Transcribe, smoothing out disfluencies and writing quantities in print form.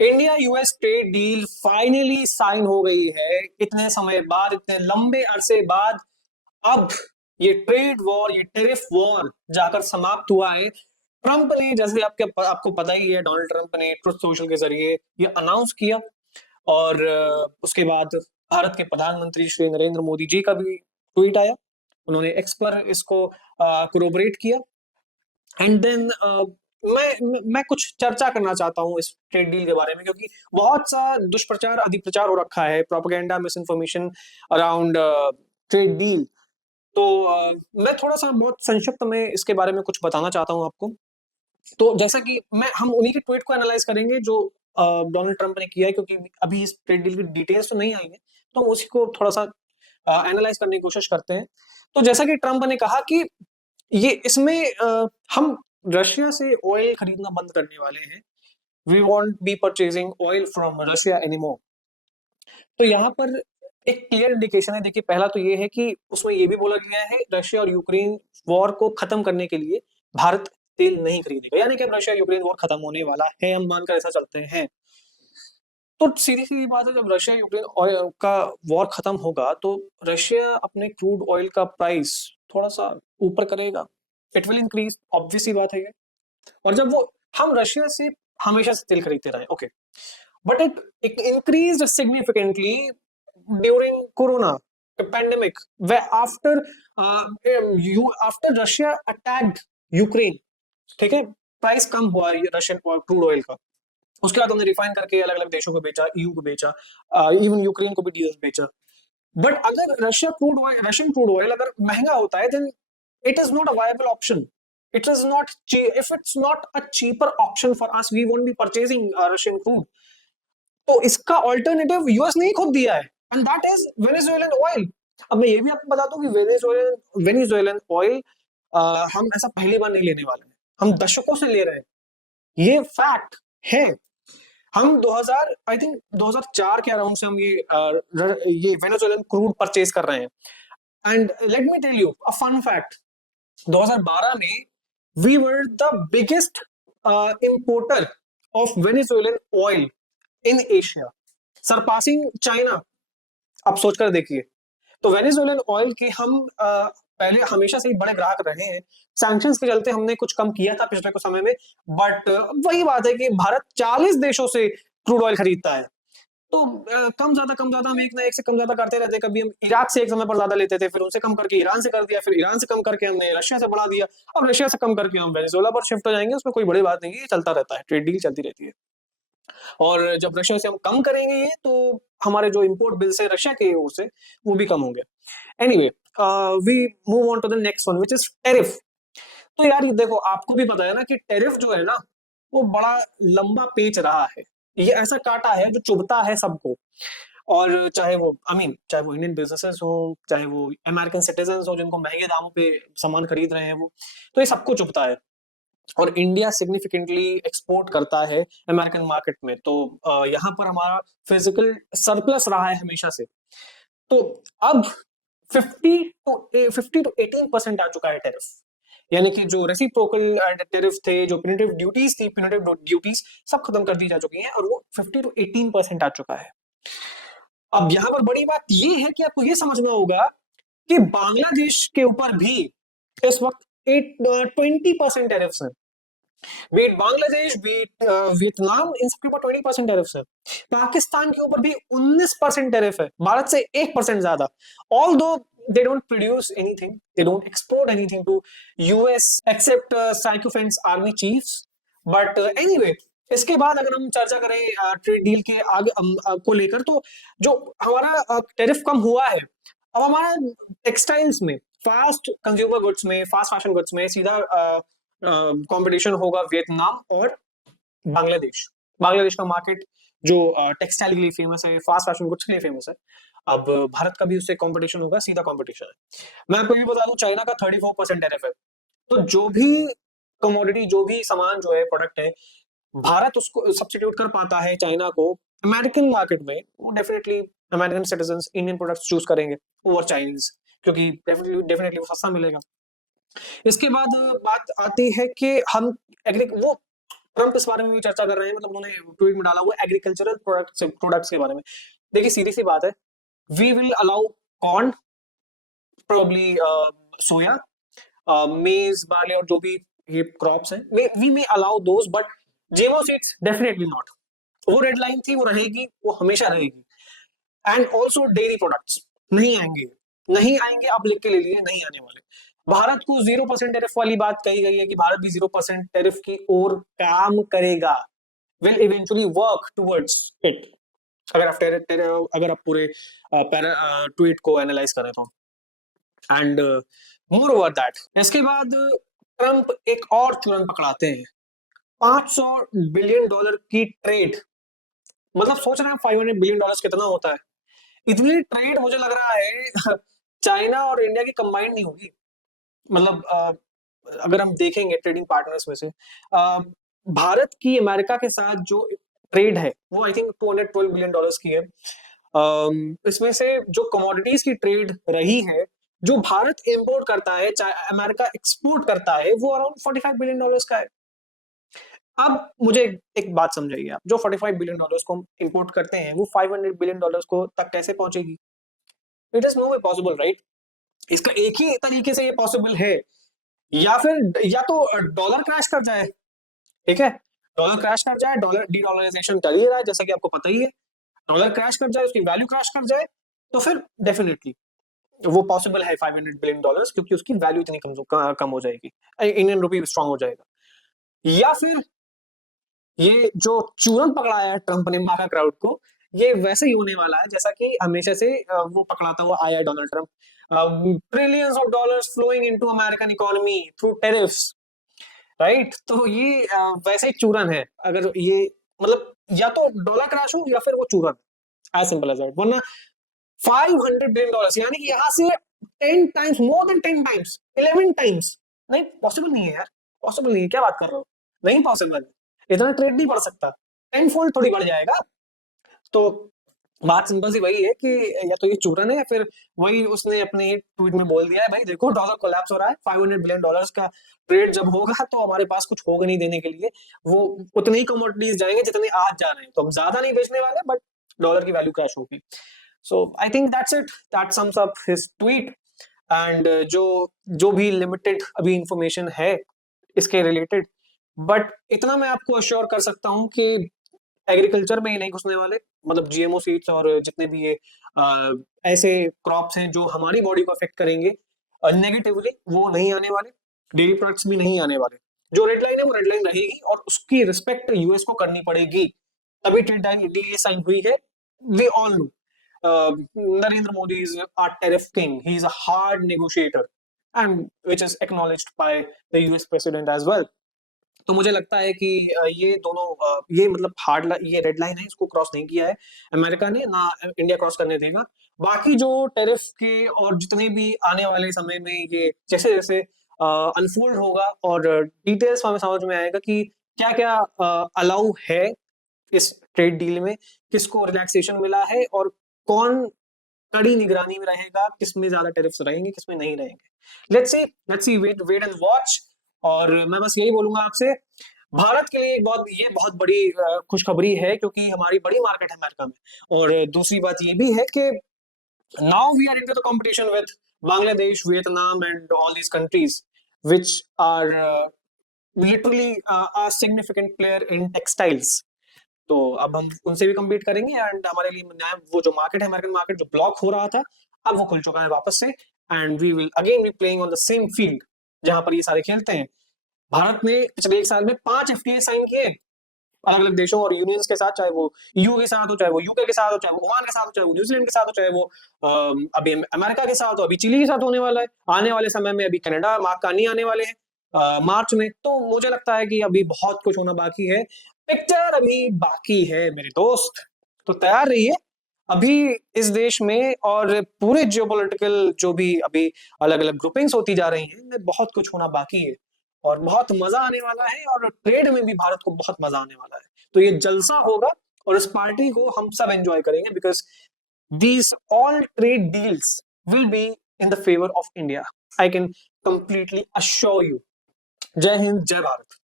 India US trade deal finally sign हो गई है, इतने समय बाद, इतने लंबे अरसे बाद। अब ये ट्रेड वॉर, ये टेरिफ वॉर जाकर समाप्त हुआ है। ट्रंप ने, जैसे आपको पता ही है, डोनाल्ड ट्रंप ने ट्रुथ सोशल के जरिए ये अनाउंस किया। और उसके बाद भारत के प्रधानमंत्री श्री नरेंद्र मोदी जी का भी ट्वीट आया। उन्होंने एक्स पर इसको कोरोबरेट किया। एंड देन मैं कुछ चर्चा करना चाहता हूँ इस ट्रेड डील के बारे में, क्योंकि बहुत सा दुष्प्रचार, अधिप्रचार हो रखा है, propaganda, miss information around trade deal. तो मैं थोड़ा सा बहुत संक्षिप्त में इसके बारे में कुछ बताना चाहता हूँ आपको। तो जैसा कि हम उन्हीं के ट्वीट को एनालाइज करेंगे जो डोनाल्ड ट्रंप ने किया है, क्योंकि अभी इस ट्रेड डील की डिटेल्स तो नहीं आई है, तो हम उसी को थोड़ा सा एनालाइज करने की कोशिश करते हैं। तो जैसा कि ट्रंप ने कहा कि ये इसमें हम रशिया से ऑयल खरीदना बंद करने वाले हैं। We won't be purchasing oil from Russia anymore. तो यहाँ पर एक क्लियर इंडिकेशन है। देखिए, पहला तो ये है कि उसमें ये भी बोला गया है, रशिया और यूक्रेन वॉर को खत्म करने के लिए भारत तेल नहीं खरीदेगा, यानी कि अब रशिया यूक्रेन वॉर खत्म होने वाला है, हम मानकर ऐसा चलते हैं। तो सीधी सीधी बात है, जब रशिया यूक्रेन ऑयल का वॉर खत्म होगा तो रशिया अपने क्रूड ऑयल का प्राइस थोड़ा सा ऊपर करेगा। इट विल इंक्रीज, ऑब्वियस सी बात है ये। और जब वो, हम रशिया से हमेशा से तेल खरीदते रहे, okay, but it increased significantly during corona pandemic, after after Russia attacked Ukraine. ठीक है, प्राइस कम हुआ रशियन क्रूड ऑयल का। उसके बाद हमने रिफाइन करके अलग अलग देशों को बेचा, ईयू को बेचा, इवन यूक्रेन को भी डीजल बेचा। बट अगर रशियन क्रूड ऑयल अगर महंगा होता है, then it is not a viable option. It is not, if it's not a cheaper option for us, we won't be purchasing Russian crude. तो इसका ऑल्टरनेटिव यूएस ने ही खुद दिया है, and that is Venezuelan oil. अब मैं ये भी आपको बता दूं कि वेनेजुएलन ऑयल हम ऐसा पहली बार नहीं लेने वाले हैं, हम दशकों से ले रहे हैं, ये फैक्ट है। हम 2000, आई थिंक 2004 के अराउंड से हम ये वेनेजुएलन क्रूड परचेज कर रहे हैं। And let me tell you a fun fact, 2012 में we were the biggest importer of Venezuelan oil in Asia, surpassing China. आप सोचकर देखिए। तो वेनेजुएलन ऑयल के हम पहले हमेशा से ही बड़े ग्राहक रहे हैं। सैंक्शंस के चलते हमने कुछ कम किया था पिछले कुछ समय में, बट वही बात है कि भारत 40 देशों से क्रूड ऑयल खरीदता है। तो कम ज्यादा हम एक ना एक से कम ज्यादा करते रहते हैं। कभी हम इराक से एक समय पर ज्यादा लेते थे, फिर उनसे कम करके ईरान से कर दिया, फिर ईरान से कम करके हमने रशिया से बढ़ा दिया, अब रशिया से कम करके हम वेनेजुएला पर शिफ्ट हो जाएंगे। उसमें कोई बड़ी बात नहीं है, ये चलता रहता है, ट्रेड डील चलती रहती है। और जब रशिया से हम कम करेंगे ये, तो हमारे जो इंपोर्ट बिल्स है रशिया के ओर से, वो भी कम होंगे। Anyway, we move on to the next one, which is tariff. तो यार ये देखो, आपको भी पता है ना कि टैरिफ जो है ना, वो बड़ा लंबा पेच रहा है। ये ऐसा कांटा है जो चुभता है सबको। और चाहे वो, चाहे वो इंडियन बिजनेसेस हो, चाहे वो अमेरिकन सिटीजन हो जिनको महंगे दामों पे सामान खरीद रहे हैं वो, तो ये सबको चुभता है। और इंडिया सिग्निफिकेंटली एक्सपोर्ट करता है अमेरिकन मार्केट में, तो यहाँ पर हमारा फिजिकल सरप्लस रहा है हमेशा से। तो अब 50 to 18% आ चुका है टैरिफ, यानी कि जो रेसिप्रोकल टैरिफ थे, जो प्यूनिटिव ड्यूटीज थी, प्यूनिटिव ड्यूटीज सब खत्म कर दी जा चुकी हैं, और वो 50 to 18% आ चुका है। अब यहाँ पर बड़ी बात ये है कि आपको ये समझना होगा कि बांग्लादेश के ऊपर भी इस वक्त 20% टैरिफ्स हैं। बीट बांग्लादेश, बीट वियतनाम, इन सबके ऊपर 20% टैरिफ है। पाकिस्तान के ऊपर भी 19% टैरिफ है, भारत से 1% ज्यादा। ऑल दो they don't produce anything, they don't export anything to US except Sycophants army chiefs, but anyway, इसके बाद अगर हम चर्चा करें ट्रेड डील के आगे को लेकर, तो जो हमारा टैरिफ कम हुआ है, अब हमारा टेक्सटाइल्स में, फास्ट कंज्यूमर गुड्स में, फास्ट फैशन गुड्स में सीधा कंपटीशन होगा वियतनाम और बांग्लादेश। बांग्लादेश का मार्केट जो टेक्सटाइल के लिए फेमस है, फास्ट फैशन गुड्स के लिए फेमस है। अब भारत का भी उससे कंपटीशन होगा, सीधा कंपटीशन है। मैं आपको ये बता दूं, चाइना का 34% टैरिफ है। तो जो भी कमोडिटी, जो भी सामान, जो है प्रोडक्ट है, भारत उसको सब्स्टिट्यूट कर पाता है चाइना को अमेरिकन मार्केट में, वो definitely American citizen Indian products choose करेंगे ओवर चाइनीज, क्योंकि डेफिनेटली वो सस्ता मिलेगा। इसके बाद बात आती है कि हम वो ट्रम्प इस बारे में भी चर्चा कर रहे हैं, मतलब उन्होंने ट्वीट में डाला हुआ एग्रीकल्चरल प्रोडक्ट्स के बारे में। देखिए सीधी सी बात है, we will allow corn, probably soya, maize, barley और जो भी ये क्रॉप्स हैं, we may allow those, but GMO seeds definitely not. वो रेड लाइन थी, वो रहेगी, वो हमेशा रहेगी। एंड ऑल्सो डेयरी प्रोडक्ट्स नहीं आएंगे, नहीं आएंगे, आप लिख के ले लिए, नहीं आने वाले। भारत को 0% टैरिफ वाली बात कही गई है कि भारत भी 0% टैरिफ की ओर काम करेगा, will eventually work towards it. अगर आप अगर आप पूरे ट्वीट को एनालाइज करें तो। एंड मोर ओवर दैट, इसके बाद ट्रंप एक और चुरन पकड़ाते हैं, $500 बिलियन की ट्रेड। मतलब सोच रहे हैं $500 बिलियन कितना होता है? इतनी ट्रेड मुझे लग रहा है चाइना और इंडिया की कंबाइंड नहीं होगी। मतलब अगर हम देखेंगे ट्रेडिंग पार्टनर्स में से, भारत की अमेरिका के साथ जो ट्रेड है वो आई थिंक $212 बिलियन की है। इसमें से जो कमोडिटीज की ट्रेड रही है, जो भारत इंपोर्ट करता है, अमेरिका एक्सपोर्ट करता है, वो अराउंड $45 बिलियन का है। अब मुझे एक बात समझाइए आप, जो $45 बिलियन को हम इंपोर्ट करते हैं, वो $500 बिलियन को तक कैसे पहुंचेगी? It is no way possible, right? इसका एक ही तरीके से ये पॉसिबल है, या फिर या तो डॉलर क्रैश कर जाए, ठीक है, डॉलर क्रैश कर जाए, डॉलर डी डॉलराइजेशन चल ही रहा है जैसा कि आपको पता ही है, डॉलर क्रैश कर जाए, उसकी वैल्यू क्रैश कर जाए, तो फिर डेफिनेटली वो पॉसिबल है $500 बिलियन, क्योंकि उसकी वैल्यू इतनी कम हो जाएगी, इंडियन रुपी स्ट्रांग हो जाएगा। या फिर ये जो चूरन पकड़ाया है ट्रंप ने माका क्राउड को, ये वैसे ही होने वाला है जैसा कि हमेशा से वो पकड़ाता हुआ आया है Donald Trump. Trillions of dollars flowing into American economy through tariffs, right? तो ये वैसे ही चूरन है। अगर ये मतलब या तो डॉलर क्रैश हो या फिर वो चूरन, एज सिंपल एज दैट। वरना $500 बिलियन, यानी कि यहाँ से 10 times, more than 10 times, 11 times, नहीं पॉसिबल नहीं है यार, पॉसिबल नहीं है, क्या बात कर रहे हो? नहीं पॉसिबल, इतना ट्रेड नहीं बढ़ सकता, 10 फोल्ड थोड़ी बढ़ जाएगा। तो बात सिंपल सी वही है कि या तो ये चूरन है या फिर वही उसने अपने ट्वीट में बोल दिया है, भाई देखो डॉलर कोलैप्स हो रहा है, $500 बिलियन का ट्रेड जब होगा तो हमारे पास कुछ होगा नहीं देने के लिए, वो उतने ही कमोडिटीज जाएंगे जितने आज जा रहे हैं, तो हम ज्यादा नहीं बेचने वाले, बट डॉलर की वैल्यू क्रैश होगी। So I think that's it, that sums up his tweet. And जो जो भी लिमिटेड अभी इंफॉर्मेशन है इसके रिलेटेड, बट इतना मैं आपको अश्योर कर सकता हूँ कि एग्रीकल्चर में ही नहीं घुसने वाले, मतलब जीएमओ सीड्स और जितने भी ये ऐसे क्रॉप्स हैं जो हमारी बॉडी को अफेक्ट करेंगे नेगेटिवली, वो नहीं आने वाले। डेयरी प्रोडक्ट्स भी नहीं आने वाले। जो रेड लाइन है वो रेड लाइन रहेगी और उसकी रिस्पेक्ट यूएस को करनी पड़ेगी, तभी ट्रेड डील साइन हुई है। We all know Narendra Modi is our tariff king. He is a hard negotiator, and which is acknowledged by the US president as well. तो मुझे लगता है कि ये दोनों ये मतलब ये रेड लाइन है, इसको क्रॉस नहीं किया है अमेरिका ने, ना इंडिया क्रॉस करने देगा। बाकी जो टैरिफ के और जितने भी आने वाले समय में ये जैसे जैसे अनफोल्ड होगा और डिटेल्स हमें समझ में आएगा कि क्या क्या अलाउ है इस ट्रेड डील में, किसको रिलैक्सेशन मिला है और कौन कड़ी निगरानी में रहेगा, किसमें ज्यादा टैरिफ्स रहेंगे, किसमें नहीं रहेंगे। Let's see, wait wait and watch. और मैं बस यही बोलूंगा आपसे, भारत के लिए बहुत बड़ी खुशखबरी है, क्योंकि हमारी बड़ी मार्केट है अमेरिका में। और दूसरी बात ये भी है कि now we are into the competition with Bangladesh, Vietnam and all these countries which are literally a significant player in textiles. तो अब हम उनसे भी कम्पीट करेंगे, एंड हमारे लिए नया वो जो मार्केट है, अमेरिकन मार्केट जो ब्लॉक हो रहा था, अब वो खुल चुका है वापस से। And we will again be playing on the same field जहां पर ये सारे खेलते हैं। भारत ने पिछले एक साल में 5 एफटीए साइन किए अलग अलग देशों और यूनियंस के साथ, चाहे वो यू के साथ हो, चाहे वो यूके के साथ हो, चाहे वो ओमान के साथ हो, चाहे वो न्यूजीलैंड के साथ हो, चाहे वो अभी अमेरिका के साथ हो, अभी चिली के साथ होने वाला है आने वाले समय में, अभी कनाडा मार्क आने वाले हैं मार्च में। तो मुझे लगता है कि अभी बहुत कुछ होना बाकी है, पिक्चर अभी बाकी है मेरे दोस्त। तो तैयार रहिए अभी इस देश में और पूरे जियोपॉलिटिकल जो भी अभी अलग अलग ग्रुपिंग्स होती जा रही हैं, बहुत कुछ होना बाकी है और बहुत मजा आने वाला है, और ट्रेड में भी भारत को बहुत मजा आने वाला है। तो ये जलसा होगा और इस पार्टी को हम सब एंजॉय करेंगे, because these all trade deals will be in the favour of India. I can completely assure you. जय हिंद, जय भारत।